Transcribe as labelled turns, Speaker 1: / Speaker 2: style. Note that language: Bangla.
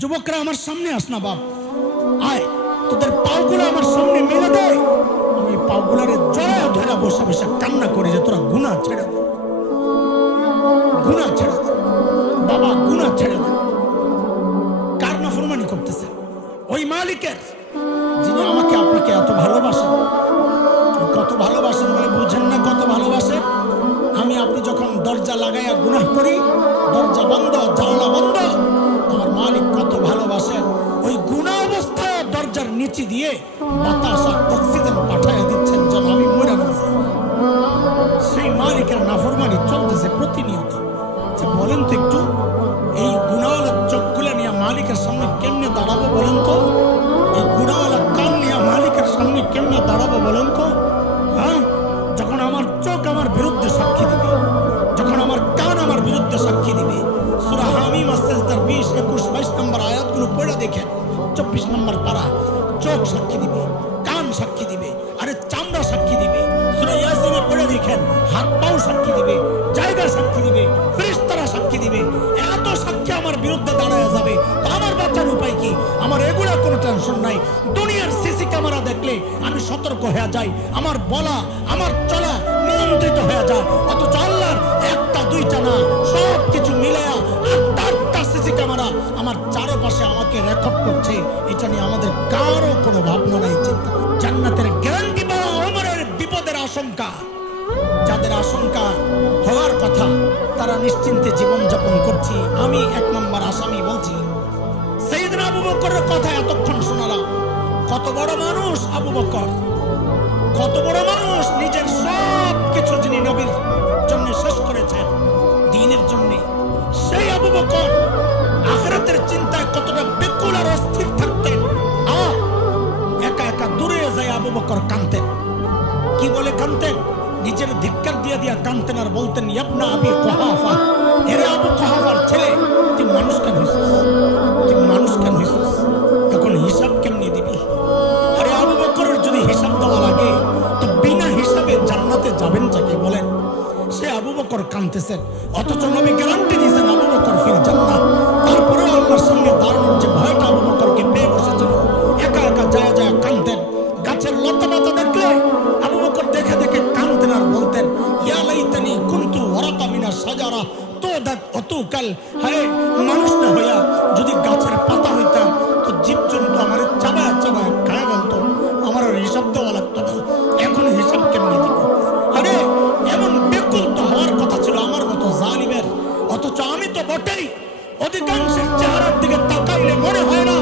Speaker 1: যুবকরা আমার সামনে আস না বাপ। আয়, তোদের পাগুলো আমার সামনে মেলে দে। আমি পাগুলারে জয় ধরে বসে বসে কান্না করি যে তোরা গুণা ছেড়ে দে। গুণা ছেড়ে দে। বাবা গুণা ছেড়ে দে। কার নাফরমানি করতেছে? ওই মালিকের, যিনি আমাকে আপনাকে এত ভালোবাসেন। কত ভালোবাসেন বলে বুঝেন না কত ভালোবাসেন? আমি আপনি যখন দরজা লাগাইয়া গুনাহ করি, দরজা বন্ধ, জানলা বন্ধ নিচে দিয়ে বাতাস অক্সিজেন পাঠাইয়া দিচ্ছেন যেন আমি সেই মালিকের নাফরমানি চলতেছে প্রতিনিয়ত। যে বলেন তো একটু, এই গুণাওয়ালার চোখগুলো নিয়ে মালিকের সামনে কেমনে দাঁড়াবো বলেন তো? এই গুণাওয়ালা কান নিয়ে মালিকের সামনে কেমনে দাঁড়াবো বলেন তো? হ্যাঁ? যখন আমার চোখ আমার বিরুদ্ধে সাক্ষী দিবে, যখন আমার কান আমার বিরুদ্ধে সাক্ষী দিবে, সুরা হামিম আস্তেস্তার বিশ, একুশ, বাইশ নম্বর আয়াতগুলো পড়ে দেখেন, চব্বিশ নম্বর পারা। চোখ সাক্ষী দিবে, কান সাক্ষী দিবে, আরে চামড়া সাক্ষী দিবে। সুরা ইয়াসিনে পড়ে দেখেন, হাত পাও সাক্ষী দিবে, জায়গা সাক্ষী দিবে সাক্ষী দিবে। এত সাক্ষী আমার বিরুদ্ধে দাঁড়ায় যাবে আমার বাঁচার উপায় কি? আমার এগুলা কোনো টেনশন নাই। দুনিয়ার সিসি ক্যামেরা দেখলে আমি সতর্ক হয়ে যাই, আমার বলা, আমার চলা নিয়ন্ত্রিত হয়ে যায়। অথচ আমাকে করছে এটা নিয়ে আমাদের কারও কোনো ভাবনা নাই, চিন্তা জান্নাতের গ্যারান্টি পাওয়া অমরের বিপদের আশঙ্কা। যাদের আশঙ্কা হওয়ার কথা, তারা নিশ্চিন্তে জীবন যাপন করছি। আমি এক নম্বর আসামি বলছি সেইদিন আবু বকরের কথা এতক্ষণ শোনালাম। কত বড় মানুষ আবু বকর। বকর কানতেন। কি বলে কানতেন? নিজের ধিক্কার দিয়ে দিয়া কানতেন আর বলতেন, ইয়াবনা কহাফা। আবু কহাফার ছেলে, তুই মানুষ কেন তুই মানুষ কেন হিসাব কেমনি দিবি? আরে আবু বকরের যদি হিসাব দেওয়া লাগে, তো বিনা হিসাবে জান্নাতে যাবেন যাকে বলেন। সে আবু বকর কানতেছেন অথচ নবী গ্যারান্টি অতুকাল হায় মানুষ না হইয়া যদি গাছের পাতা হইতাম, তো জীবজন্তু আমার চাবায় চাবায় খায় বলতো। আমার হিসাব দেওয়া লাগতো না। এখন হিসাব কেমনি দিব? আরে, এমন বেকুল তো হওয়ার কথা ছিল আমার মতো জালিমের। অথচ আমি তো বটেই। অধিকাংশের চেহারার দিকে তাকাইলে মনে হয় না